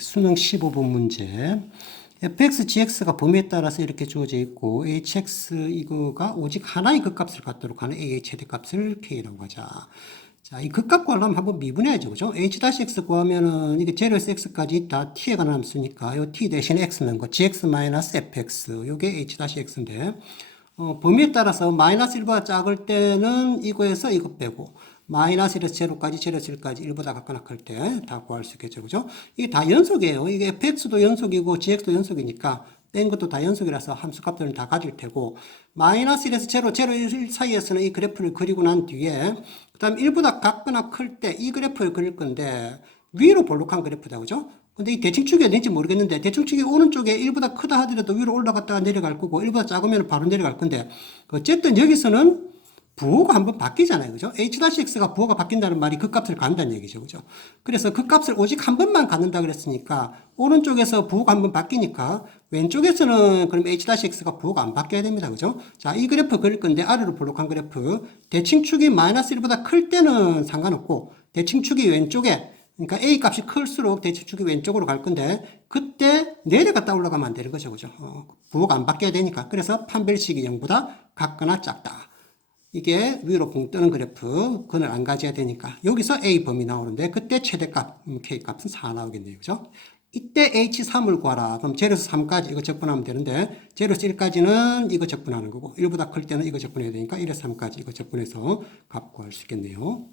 수능 15분 문제. fx, gx가 범위에 따라서 이렇게 주어져 있고 hx 이거가 오직 하나의 극값을 갖도록 하는 a의 최대값을 k라고 하자. 자, 이 극값 구하려면 한번 미분해야죠. 그죠? h-x 구하면은 이게 0에서 x까지 다 t에 관한 함수니까 요 t 대신에 x 넣은 거 gx-fx 요게 h-x인데 어, 범위에 따라서 마이너스 1보다 작을 때는 이거에서 이거 빼고 마이너스 1에서 제로까지 제로에서 1까지 1보다 같거나 클 때 다 구할 수 있겠죠. 그죠? 이게 다 연속이에요. 이게 fx도 연속이고 gx도 연속이니까 뺀 것도 다 연속이라서 함수 값들은 다 가질 테고 마이너스 1에서 제로, 제로 1 사이에서는 이 그래프를 그리고 난 뒤에 그 다음 1보다 같거나 클 때 이 그래프를 그릴 건데 위로 볼록한 그래프다. 그죠? 근데 이 대칭축이 어딘지 모르겠는데 대칭축이 오른쪽에 1보다 크다 하더라도 위로 올라갔다가 내려갈 거고 1보다 작으면 바로 내려갈 건데 어쨌든 여기서는 부호가 한번 바뀌잖아요. 그죠? h-x가 부호가 바뀐다는 말이 그 값을 간다는 얘기죠. 그죠? 그래서 그 값을 오직 한 번만 갖는다 그랬으니까 오른쪽에서 부호가 한 번 바뀌니까 왼쪽에서는 그럼 h-x가 부호가 안 바뀌어야 됩니다. 그죠? 자, 이 그래프 그릴 건데 아래로 볼록한 그래프 대칭축이 마이너스 1보다 클 때는 상관없고 대칭축이 왼쪽에 그러니까 A 값이 클수록 대칭축이 왼쪽으로 갈 건데 그때 내려갔다 올라가면 안 되는 거죠. 그죠? 어, 부호가 안 바뀌어야 되니까. 그래서 판별식이 0보다 같거나 작다. 이게 위로 붕 뜨는 그래프, 그걸 안 가져야 되니까. 여기서 A 범위 나오는데, 그때 최대값, 음, K 값은 4 나오겠네요. 그죠? 이때 H3을 구하라. 그럼 0에서 3까지 이거 적분하면 되는데, 0에서 1까지는 이거 적분하는 거고, 1보다 클 때는 이거 적분해야 되니까, 1에서 3까지 이거 적분해서 값 구할 수 있겠네요.